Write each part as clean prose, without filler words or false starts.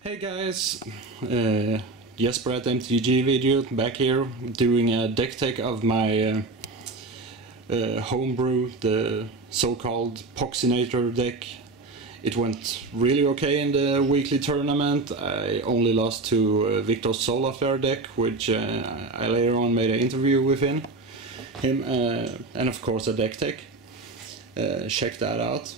Hey guys, Jesper at MTG video back here doing a deck tech of my homebrew, the so-called Poxinator deck. It went really okay in the weekly tournament. I only lost to Victor's Solar Flare deck, which I later on made an interview with him and of course a deck tech. Check that out.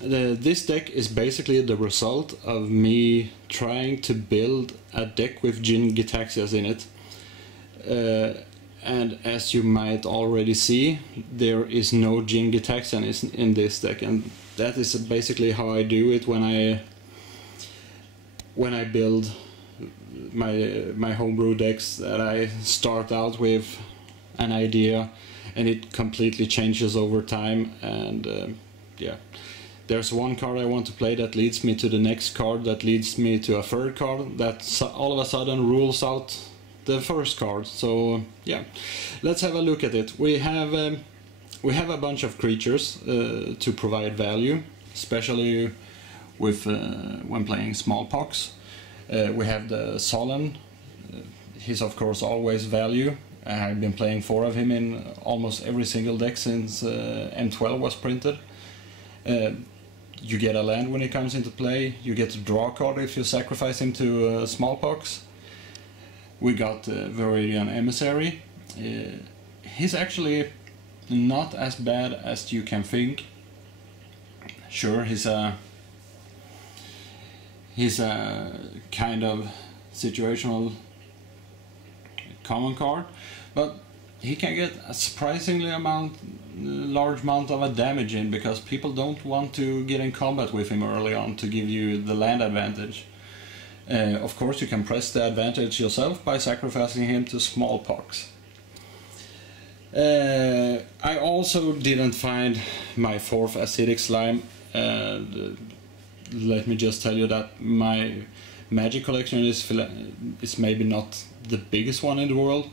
This deck is basically the result of me trying to build a deck with Jin-Gitaxias in it. And as you might already see, there is no Jin-Gitaxian in this deck, and that is basically how I do it when I build my homebrew decks. That I start out with an idea and it completely changes over time, and yeah. There's one card I want to play that leads me to the next card, that leads me to a third card, that all of a sudden rules out the first card. So yeah, let's have a look at it. We have a bunch of creatures to provide value, especially with when playing Smallpox. We have the Solemn. He's of course always value. I've been playing 4 of him in almost every single deck since M12 was printed. You get a land when he comes into play, you get to draw a card if you sacrifice him to Smallpox. We got Viridian Emissary. He's actually not as bad as you can think. Sure, he's a kind of situational common card, but he can get a surprisingly large amount of a damage in, because people don't want to get in combat with him early on to give you the land advantage. Of course you can press the advantage yourself by sacrificing him to Smallpox. I also didn't find my 4th acidic slime, and let me just tell you that my magic collection is maybe not the biggest one in the world,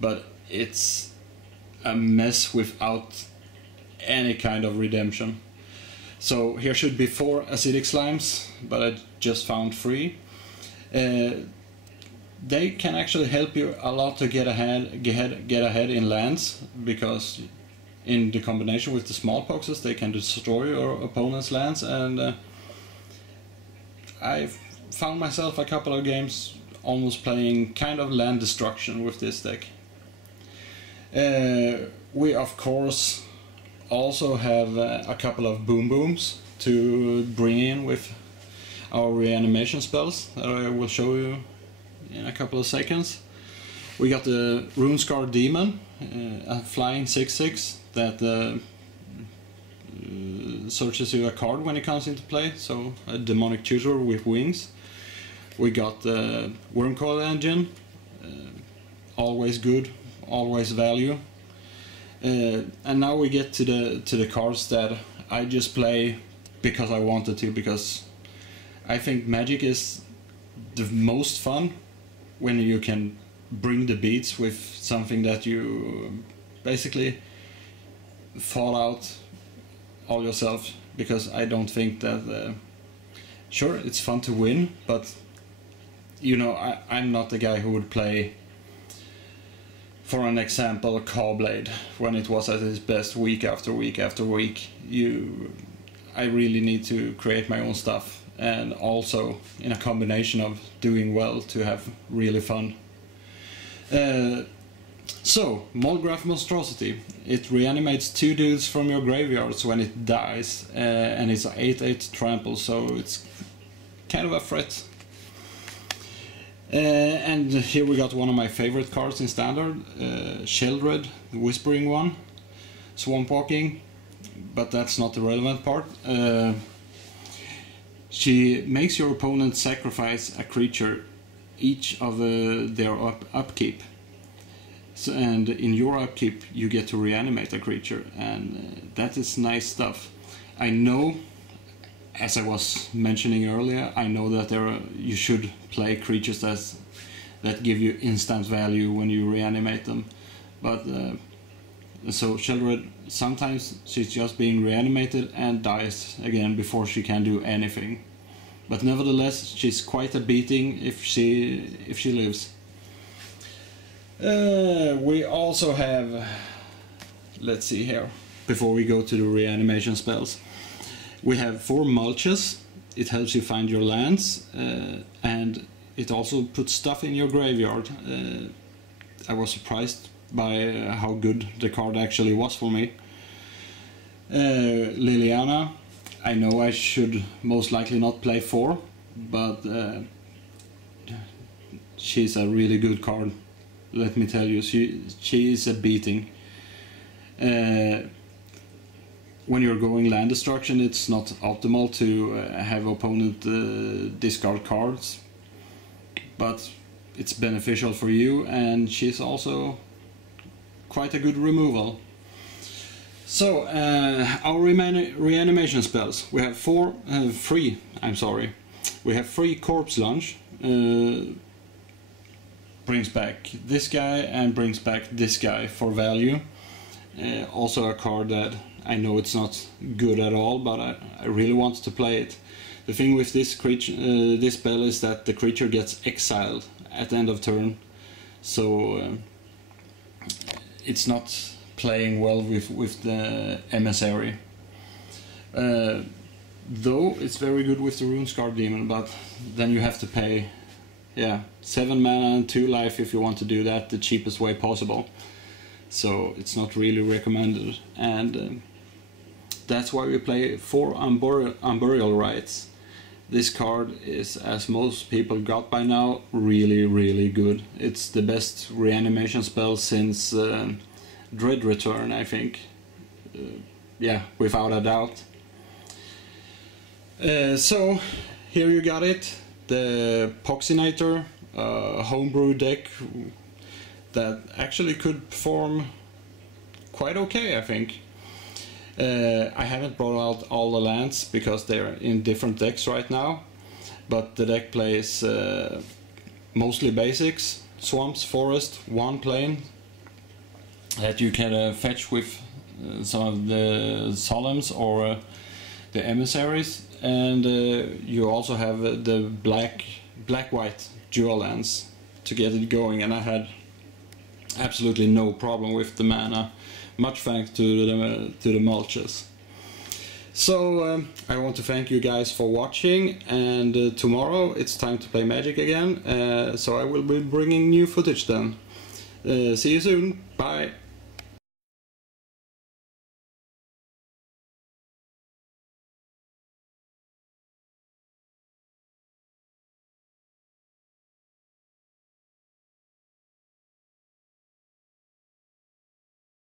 but it's a mess without any kind of redemption. So here should be 4 acidic slimes, but I just found 3. They can actually help you a lot to get ahead in lands, because in the combination with the Smallpoxes they can destroy your opponent's lands, and I found myself a couple of games almost playing kind of land destruction with this deck. We of course also have a couple of boom booms to bring in with our reanimation spells that I will show you in a couple of seconds. We got the Runescar Demon, a flying 6/6 that searches you a card when it comes into play, so a demonic tutor with wings. We got the Wormcoil Engine, always good, always value. And now we get to the cards that I just play because I wanted to, because I think Magic is the most fun when you can bring the beats with something that you basically thought out all yourself. Because I don't think that sure, it's fun to win, but you know, I'm not the guy who would play, for an example, Caw-Blade when it was at its best week after week after week. I really need to create my own stuff, and also in a combination of doing well to have really fun. So, Molgraph Monstrosity. It reanimates 2 dudes from your graveyards when it dies, and it's an 8/8 trample, so it's kind of a threat. And here we got one of my favorite cards in Standard, Sheldred, the Whispering one, Swamp Walking, but that's not the relevant part. She makes your opponent sacrifice a creature each of their upkeep. So, and in your upkeep you get to reanimate a creature, and that is nice stuff. I know, as I was mentioning earlier, I know that you should play creatures that give you instant value when you reanimate them, but So Sheldred, sometimes she's just being reanimated and dies again before she can do anything. But nevertheless, she's quite a beating if she lives. We also have, let's see here, before we go to the reanimation spells, we have 4 mulches. It helps you find your lands, and it also puts stuff in your graveyard. I was surprised by how good the card actually was for me. Liliana, I know I should most likely not play 4, but she's a really good card. Let me tell you, she is a beating. When you're going land destruction, it's not optimal to have opponent discard cards, but it's beneficial for you, and she's also quite a good removal. So our reanimation spells, we have 3. We have 3 corpse lunge. Brings back this guy and brings back this guy for value. Also a card that I know it's not good at all, but I really want to play it. The thing with this creature, this spell, is that the creature gets exiled at the end of turn, so it's not playing well with the emissary. Though it's very good with the Runescarred Demon, but then you have to pay 7 mana and 2 life if you want to do that the cheapest way possible. So it's not really recommended, and that's why we play 4 Unburial Rites. This card is, as most people got by now, really good. It's the best reanimation spell since Dread Return, I think. Yeah, without a doubt. So here you got it, the Poxinator homebrew deck that actually could perform quite okay, I think. I haven't brought out all the lands because they're in different decks right now, but the deck plays mostly basics, swamps, forest, 1 plane that you can fetch with some of the solemns or the emissaries, and you also have the black-white dual lands to get it going, and I had absolutely no problem with the mana, much thanks to the mulches. So I want to thank you guys for watching, and tomorrow it's time to play Magic again, so I will be bringing new footage then. See you soon, bye!